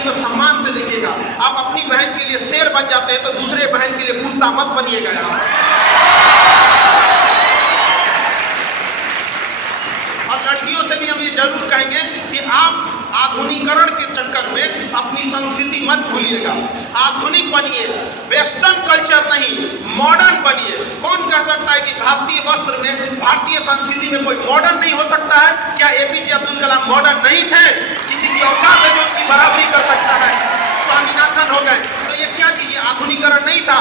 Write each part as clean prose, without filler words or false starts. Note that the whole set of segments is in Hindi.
देखिए तो सम्मान से देखिएगा। आप अपनी बहन के लिए शेर बन जाते हैं तो दूसरे बहन के लिए कुत्ता मत बनिएगा यहाँ। और लड़कियों से भी हम ये जरूर कहेंगे कि आप आधुनिकरण के चक्कर में अपनी संस्कृति मत भूलिएगा। आधुनिक बनिए, वेस्टर्न कल्चर नहीं, मॉडर्न बनिए। कौन कह सकता है कि भारतीय वस्त्र में, भारतीय संस्कृति में कोई मॉडर्न नहीं हो सकता है? क्या एपीजे अब्दुल कलाम मॉडर्न नहीं थे? किसी की औकात है जो उनकी बराबरी कर सकता है? स्वामीनाथन हो गए, तो ये क्या चीज, आधुनिकरण नहीं था?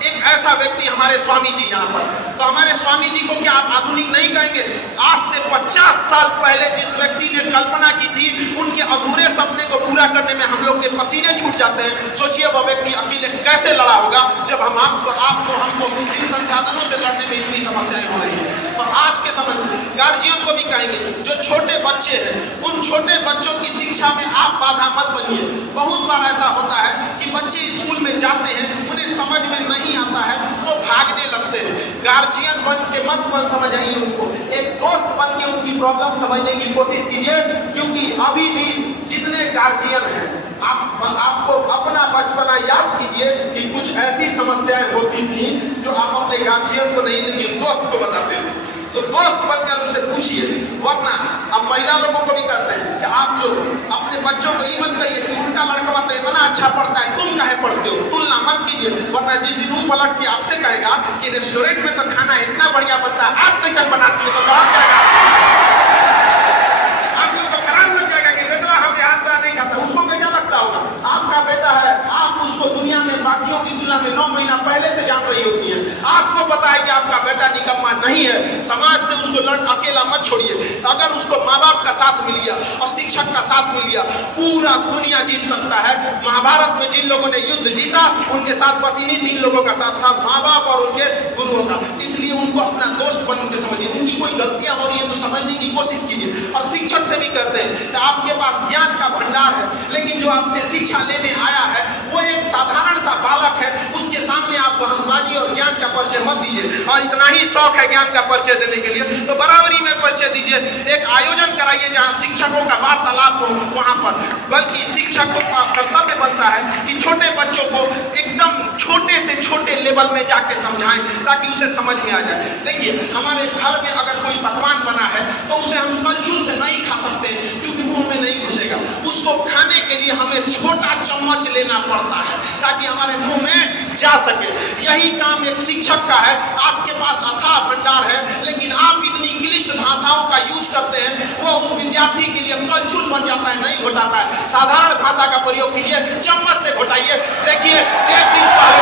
एक ऐसा व्यक्ति हमारे स्वामी जी यहाँ पर, तो हमारे स्वामी जी को क्या आप आधुनिक नहीं कहेंगे? आज से 50 साल पहले जिस व्यक्ति ने कल्पना की थी, उनके अधूरे सपने को पूरा करने में हम लोग के पसीने छूट जाते हैं। सोचिए वह व्यक्ति अकेले कैसे लड़ा होगा जब हमको जिन संसाधनों से लड़ने में इतनी समस्याएं हो रही है। और आज के समय में गार्जियन को भी कहेंगे, जो छोटे बच्चे हैं, उन छोटे बच्चों की शिक्षा में आप बाधा मत बनिए। बहुत बार ऐसा होता है कि बच्चे स्कूल में जाते हैं, उन्हें समझ में नहीं आता है तो भागने लगते हैं। गार्जियन बन के मत समझाइए उनको, एक दोस्त बन के उनकी प्रॉब्लम समझने की कोशिश कीजिए। क्योंकि अभी भी जितने गार्जियन हैं, आपको अपना बचपना याद कीजिए कि कुछ ऐसी समस्याएं होती थी जो आप अपने गार्जियन को नहीं, लेकिन दोस्त को बताते थे। तो दोस्त बनकर उनसे पूछिए। वरना अब महिला लोगों को भी करते हैं कि आप लोग अपने बच्चों को ये मत कहिए कि उनका लड़का तो इतना अच्छा पढ़ता है, तुम काहे पढ़ते हो, तुलना मत कीजिए। वरना जिस दिन वो पलट के आपसे कहेगा कि रेस्टोरेंट में तो खाना इतना बढ़िया बनता है, आप कैसे बनाती है, तो लौट जाएगा, आपको तो खराब लग जाएगा कि बेटा हम हाथ का नहीं खाता। उसको कैसा लगता होगा? आपका बेटा है, आप उसको दुनिया में बाकियों की तुलना में 9 महीना पहले से जान रही होती है। आपको पता है कि आपका बेटा निकम्मा नहीं है। समाज से उसको अकेला मत छोड़िए। अगर उसको माँ बाप का साथ मिल गया और शिक्षक का साथ मिल गया, पूरा दुनिया जीत सकता है। महाभारत में जिन लोगों ने युद्ध जीता, उनके साथ बस इन्हीं 3 लोगों का साथ था, माँ बाप और उनके गुरुओं का। इसलिए उनको अपना दोस्त बन के समझिए। उनकी कोई गलतियां हो रही है तो समझने की कोशिश कीजिए। और शिक्षक से भी कहते हैं कि आपके पास ज्ञान का भंडार है, लेकिन जो आपसे शिक्षा लेने आया है वो एक साधारण सा बालक है, उसके सामने आप बहसबाजी और ज्ञान का परिचय मत दीजिए। और इतना ही शौक है ज्ञान का परिचय देने के लिए तो बराबरी में परिचय दीजिए। एक आयोजन कराइए जहां शिक्षकों का वार्तालाप हो, वहां पर। बल्कि शिक्षकों का कर्तव्य बनता है कि छोटे बच्चों को एकदम छोटे से छोटे लेवल में जाके समझाएं ताकि उसे समझ में आ जाए। देखिए हमारे घर में अगर कोई पकवान बना है तो उसे हम कलछुल से नहीं खा सकते क्योंकि मुंह में नहीं घुसेगा। उसको खाने के लिए हमें छोटा चम्मच लेना पड़ता है ताकि हमारे मुंह में जा सके। यही काम एक शिक्षक का है। आपके पास अथाह भंडार है, लेकिन आप इतनी क्लिष्ट भाषाओं का यूज करते हैं, वो उस विद्यार्थी के लिए कलछुल बन जाता है, नहीं घोटाता है। साधारण भाषा का प्रयोग कीजिए, चम्मच से घोटाइए। देखिए एक दिन पहले